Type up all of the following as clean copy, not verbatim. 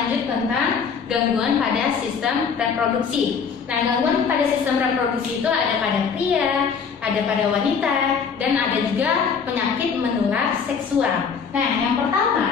lanjut tentang gangguan pada sistem reproduksi. Nah, gangguan pada sistem reproduksi itu ada pada pria, ada pada wanita, dan ada juga penyakit menular seksual. Nah, yang pertama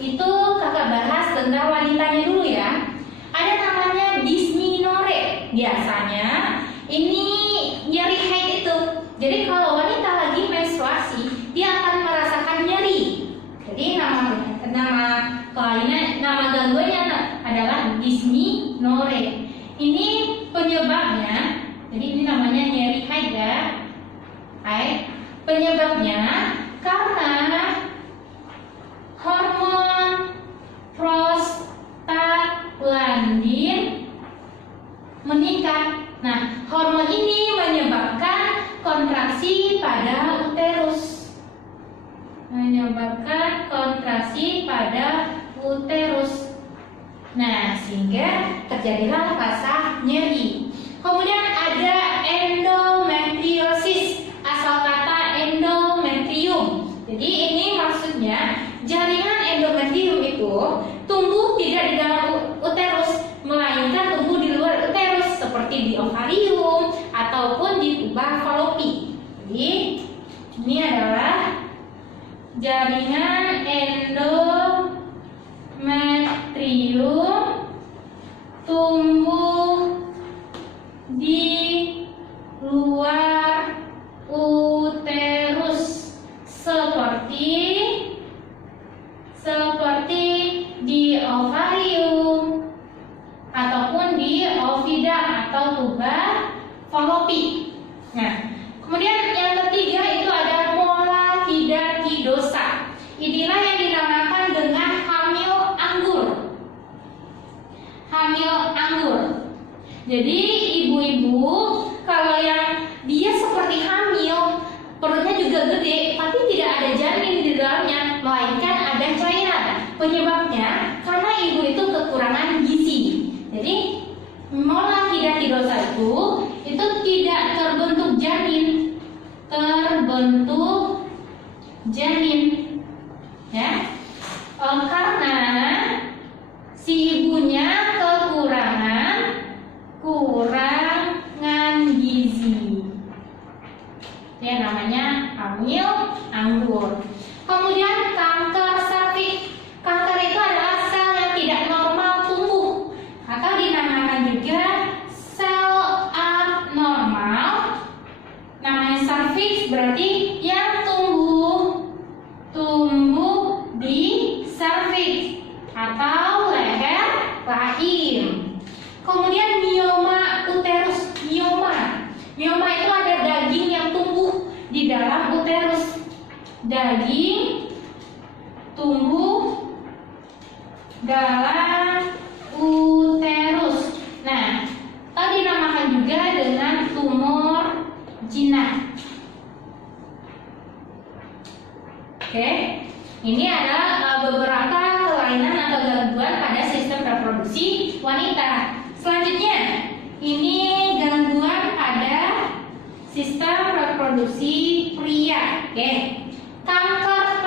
itu kakak bahas tentang wanitanya dulu ya. Ada namanya dysmenorrhea. Biasanya ini nyeri haid itu. Jadi kalau wanita lagi menstruasi, dia akan merasakan nyeri. Jadi nama gangguannya adalah dysmenorrhea. Ini penyebabnya, jadi ini namanya nyeri haid ya. Penyebabnya karena hormon prostaglandin meningkat. Nah, hormon ini menyebabkan kontraksi pada uterus. Nah, sehingga terjadilah rasa nyeri. Kemudian ada endometriosis, asal kata endometrium. Jadi ini maksudnya jaringan endometrium itu tumbuh tidak di dalam uterus, melainkan tumbuh di luar uterus seperti di ovarium ataupun di tuba falopi. Jadi ini adalah jaringan endometrium tumbuh di luar uterus seperti di ovarium ataupun di ovida atau tuba falopi. Nah, kemudian yang ketiga itu ada molahidatidosa. Inilah yang dinamakan dengan hamil anggur. Jadi ibu-ibu kalau yang dia seperti hamil, perutnya juga gede, tapi tidak ada janin di dalamnya, melainkan ada cairan. Penyebabnya karena ibu itu kekurangan gizi. Jadi molahidatidosa itu tidak terbentuk janin, ya, karena si ibunya kekurangan gizi. Ya, namanya hamil anggur. Kemudian kanker serviks. Kanker itu adalah sel yang tidak normal tumbuh atau dinamakan juga sel abnormal. Namanya serviks berarti yang tumbuh di serviks atau leher rahim. Kemudian mioma uterus. Mioma itu ada daging yang tumbuh di dalam uterus. Daging tumbuh dalam uterus. Nah, tadi dinamakan juga dengan tumor jinak. Oke, ini ada beberapa kelainan atau gangguan pada sistem reproduksi wanita. Selanjutnya, ini gangguan pada sistem reproduksi pria. Oke, kanker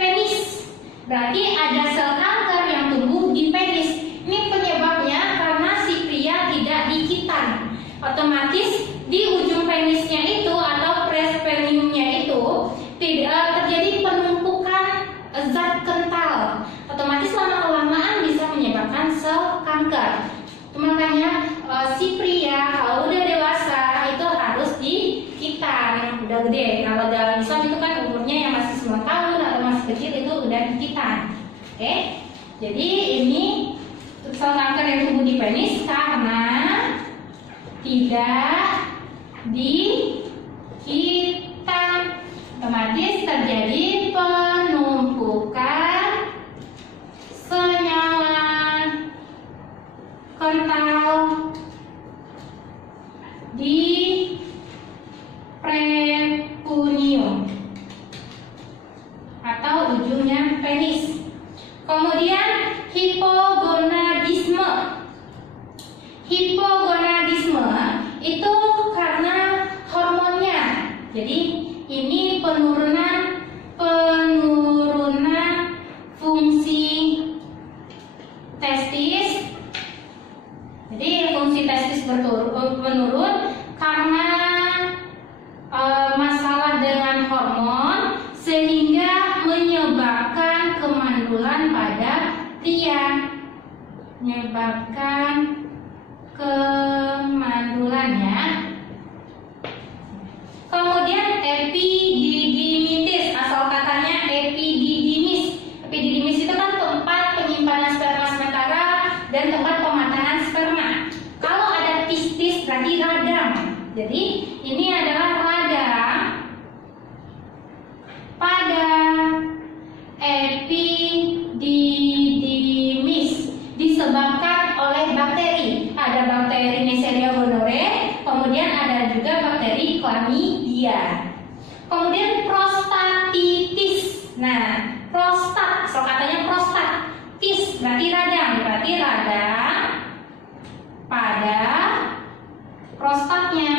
penis. Berarti ada sel kanker yang tumbuh di penis. Ini penyebabnya karena si pria tidak dikitan. Otomatis di ujung penisnya itu atau prespermiumnya itu tidak terjadi penumpukan zat kental. Otomatis lama-kelamaan bisa menyebabkan sel kanker. Makanya si pria kalau udah dewasa itu harus dikitan, udah gede. Kalau dalam Islam itu kan umurnya yang masih 9 tahun atau masih kecil itu udah dikitan. Oke? Jadi ini sel kanker yang tumbuh di penis karena tidak dikitan, otomatis terjadi penumpukan senyawa kental di perineum atau ujungnya penis. Kemudian hipogonadisme. Hipogonadisme itu karena hormonnya. Jadi ini penurunan fungsi testis. Jadi fungsi testis menurun karena masalah dengan hormon sehingga menyebabkan kemandulan pada pria. Menyebabkan kemandulan ya. Kemudian epididimitis, asal katanya epididymis. Epididymis itu kan tempat penyimpanan sperma sementara dan tempat pematangan sperma. Kalau ada testis berarti radang. Jadi ini adalah radang pada epididymis disebabkan oleh bakteri. Ada bakteri Neisseria gonorrhoeae, kemudian ada juga bakteri Chlamydia. Kemudian prostatitis. Nah, prostat, so katanya prostat. Tis berarti radang pada prostatnya.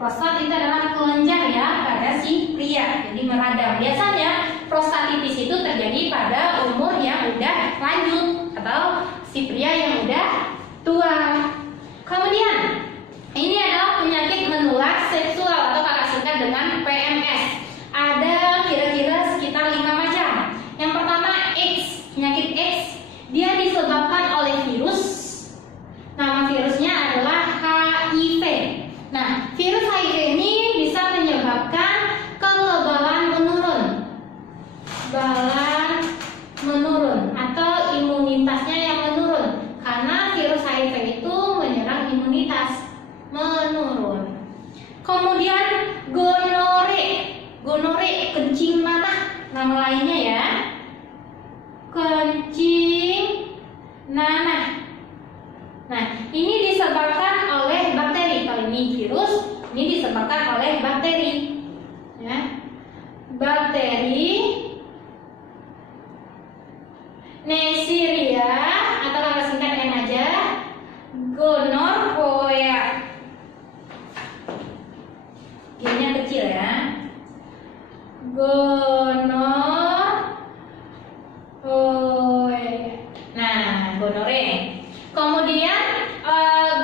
Prostat itu adalah kelenjar ya pada si pria, jadi meradang. Biasanya prostatitis itu terjadi pada umur yang udah lanjut atau si pria yang udah tua. Kemudian ini adalah penyakit menular seksual atau kakak singkat dengan PMS. Ada kira-kira sekitar 5 macam. Yang pertama AIDS, penyakit AIDS. Dia disebabkan oleh virus. Nama virusnya adalah HIV. Nah, virus HIV ini bisa menyebabkan kekebalan menurun atau imunitasnya yang menurun karena virus HIV itu menyerang imunitas menurun. Kemudian gonore, kencing nanah, nama lainnya ya, kencing nanah. Nah, ini disebabkan oleh bakteri. Kalau ini virus, ini disebabkan oleh bakteri. Ya. Bakteri Neisseria atau kakak singkat N aja, gonorrhoea. G-nya kecil ya. Gonorrhoea. Nah, gonorrhoea. Kemudian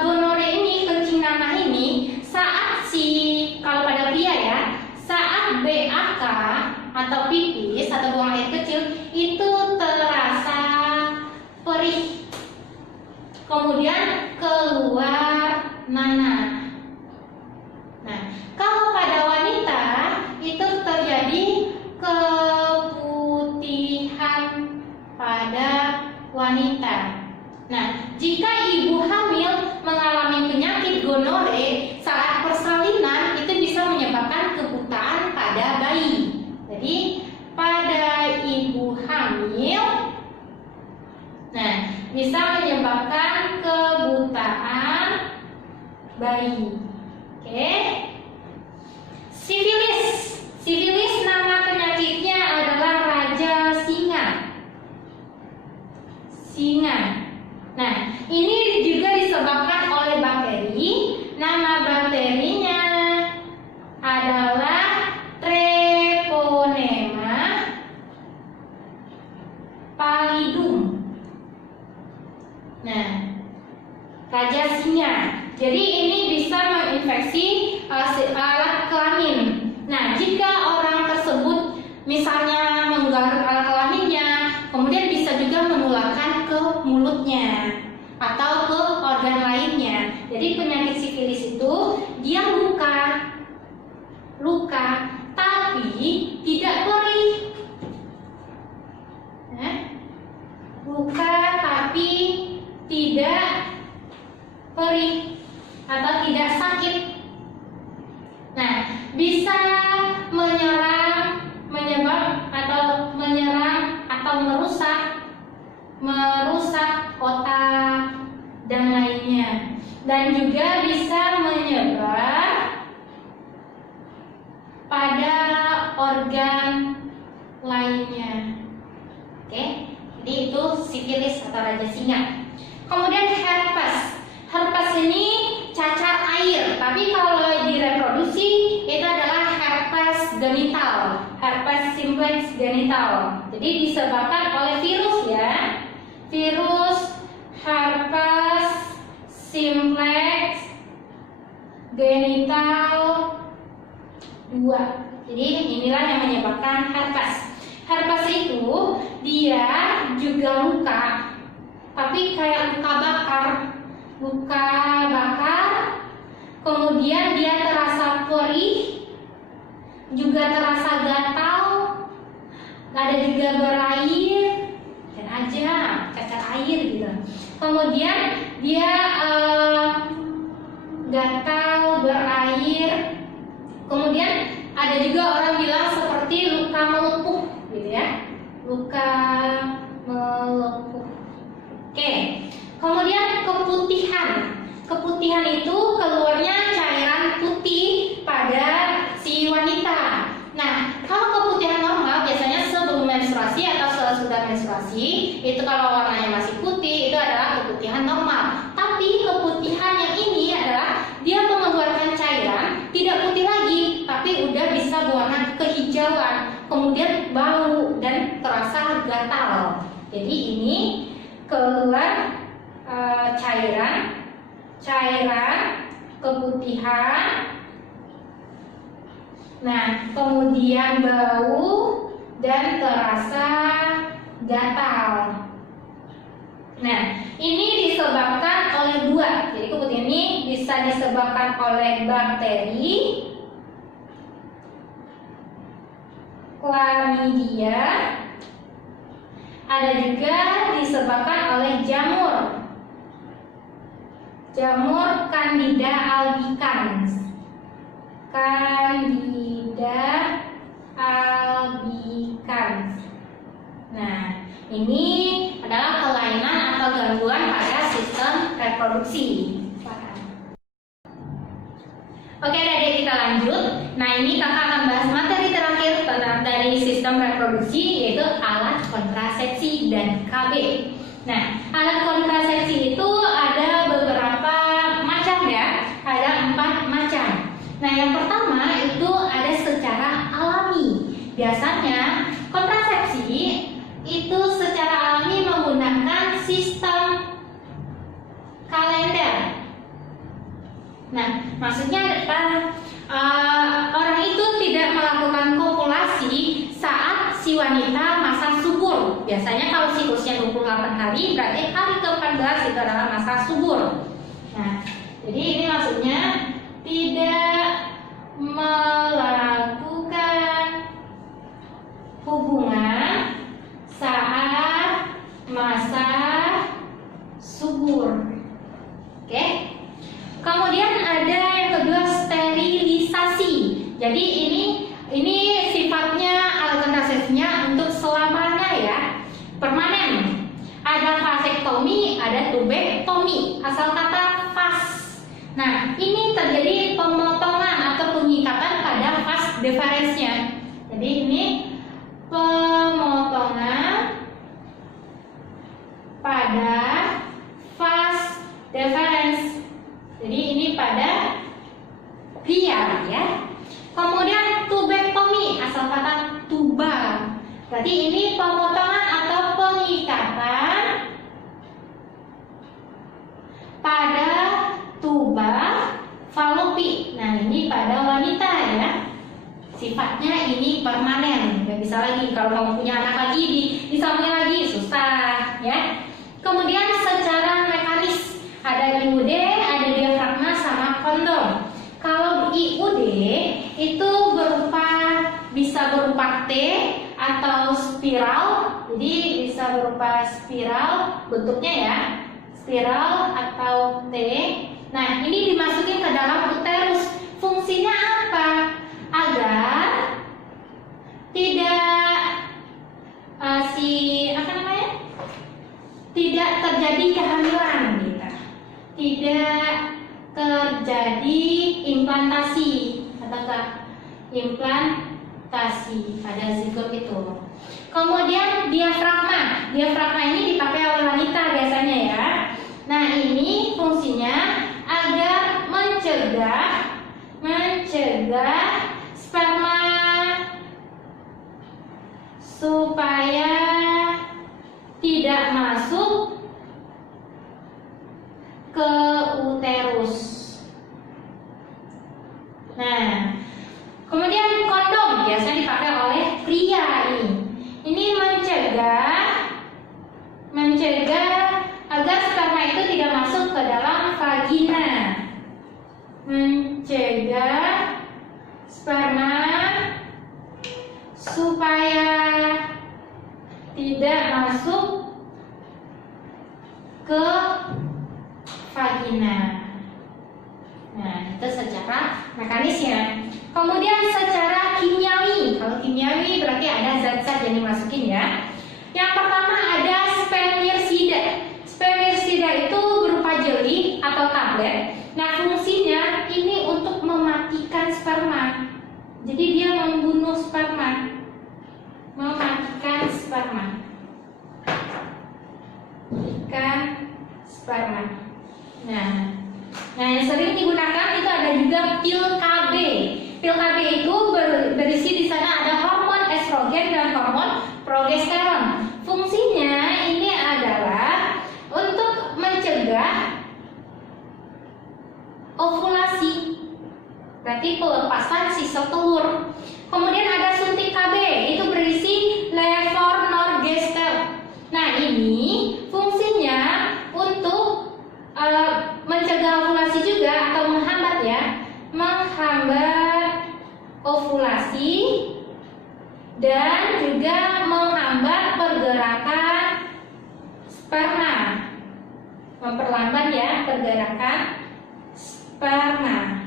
gonore ini, kencing nanah ini, kalau pada pria ya, saat BAK atau pipis atau buang air kecil itu terasa perih. Kemudian keluar nanah. Nah, kalau pada wanita itu terjadi keputihan pada wanita. Nah, jika ibu hamil mengalami penyakit gonore saat persalinan, itu bisa menyebabkan kebutaan pada bayi. Jadi, pada ibu hamil, nah, bisa menyebabkan kebutaan bayi. Oke. Sifilis nama penyakitnya adalah raja singa. Nah, ini juga disebabkan oleh bakteri. Nama bakterinya adalah Treponema pallidum. Nah, raja singa. Jadi ini bisa menginfeksi alat kelamin. Nah, jika orang tersebut misalnya menggaruk alat kelaminnya, kemudian bisa juga menularkan ke mulutnya atau ke organ lainnya. Jadi penyakit sifilis itu dia luka tapi tidak perih. Luka tapi tidak perih atau tidak sakit. Nah, bisa menyerang atau merusak otak dan lainnya, dan juga bisa menyebar pada organ lainnya. Oke, jadi itu sifilis atau raja singa. Kemudian herpes. Herpes ini cacar air, tapi kalau di reproduksi itu adalah herpes genital, herpes simplex genital. Jadi disebabkan oleh virus ya, virus genital 2. Jadi inilah yang menyebabkan herpes. Herpes itu dia juga luka, tapi kayak luka bakar, kemudian dia terasa perih, juga terasa gatal, ada juga berair dan aja cacar air gitu. Kemudian dia gatal, berair, kemudian ada juga orang bilang seperti luka melepuh gitu ya, luka melepuh. Oke, kemudian keputihan itu keluarnya cairan putih pada si wanita. Nah, kalau keputihan normal biasanya sebelum menstruasi atau sesudah menstruasi, itu kalau warnanya masih putih itu adalah keputihan normal. Tapi keputihan yang ini adalah dia mengeluarkan cairan, tidak putih lagi, tapi udah bisa berwarna kehijauan, kemudian bau dan terasa gatal. Jadi ini keluar cairan keputihan. Nah, kemudian bau dan terasa gatal. Nah, ini disebabkan oleh dua. Jadi keputihan ini bisa disebabkan oleh bakteri, Chlamydia, ada juga disebabkan oleh jamur Candida albicans. Nah, ini adalah kelainan atau gangguan pada sistem reproduksi. Oke, adik kita lanjut. Nah, ini kakak akan bahas materi terakhir tentang dari sistem reproduksi, yaitu alat kontrasepsi dan KB. Nah, alat kontrasepsi itu ada beberapa macam ya, ada 4 macam. Nah, yang pertama itu ada secara alami. Biasanya kontrasepsi itu secara alami menggunakan sistem kalender. Nah, maksudnya orang itu tidak melakukan kopulasi saat si wanita masa subur. Biasanya kalau siklusnya 28 hari, berarti hari ke-14 itu adalah masa subur. Nah, jadi ini maksudnya tidak melakukan hubungan saat masa subur. Oke. Kemudian ada yang kedua, sterilisasi. Jadi ini sifatnya alat kontrasepsinya untuk selamanya ya, permanen. Ada vasektomi, ada tubektomi, asal kata vas. Nah, ini terjadi pemotongan atau pengikatan pada vas deferensnya. Jadi ini pemotongan pada vas deferens. Jadi ini pada pria ya. Kemudian tubektomi, asal kata tuba. Berarti ini pemotongan atau pengikatan pada tuba falopi. Nah, ini pada wanita ya. Sifatnya ini permanen, nggak bisa lagi kalau mau punya anak lagi disambung lagi susah ya. Kemudian secara mekanis ada IUD, ada diafragma sama kondom. Kalau IUD itu bisa berupa T atau spiral, jadi bisa berupa spiral bentuknya ya, spiral atau T. Nah, ini dimasukin ke dalam uterus. Fungsinya apa? Agar tidak tidak terjadi kehamilan gitu. Tidak terjadi implantasi atau implantasi pada zigot itu. Kemudian diafragma. Diafragma ini dipakai oleh wanita biasanya ya. Nah, ini fungsinya agar mencegah sperma supaya tidak masuk ke uterus. mencegah agar sperma itu tidak masuk ke dalam vagina. Mencegah sperma supaya tidak masuk ke vagina. Nah, itu secara mekanisnya. Kemudian secara kimiawi. Kalau kimiawi berarti ada zat-zat yang dimasukin ya. Yang pertama ada spermicida. Spermicida itu berupa jeli atau tablet. Nah, fungsinya ini untuk mematikan sperma. Jadi dia membunuh sperma. Mematikan sperma. Mematikan sperma. Nah, yang sering digunakan itu ada juga pil KB. Pil KB itu berisi di sana ada hormon estrogen dan hormon progesteron. Fungsinya ini adalah untuk mencegah ovulasi, berarti pelepasan si sel telur. Kemudian ada suntik KB, itu berisi levonorgestrel. Nah, ini fungsinya untuk mencegah ovulasi juga atau menghambat ya, menghambat ovulasi dan juga menghambat pergerakan sperma, memperlambat ya pergerakan sperma.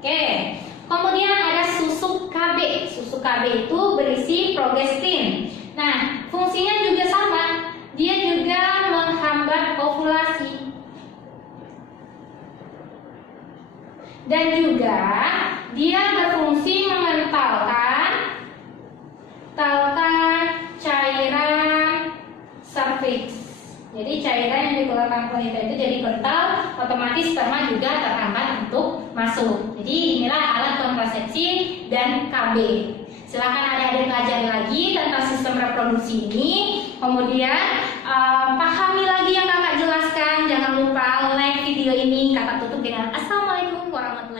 Oke, kemudian ada susuk KB. Susuk KB itu berisi progestin. Nah, fungsinya juga sama, dia juga menghambat ovulasi. Dan juga dia berfungsi mengentalkan cairan serviks. Jadi cairan yang dikeluarkan wanita itu jadi kental, otomatis sperma juga terhambat untuk masuk. Jadi inilah alat kontrasepsi dan KB. Silahkan adik-adik pelajari lagi tentang sistem reproduksi ini. Kemudian pahami lagi yang kakak jelaskan. Jangan lupa like video ini. Kakak tutup dengan Assalamualaikum warahmatullahi wabarakatuh.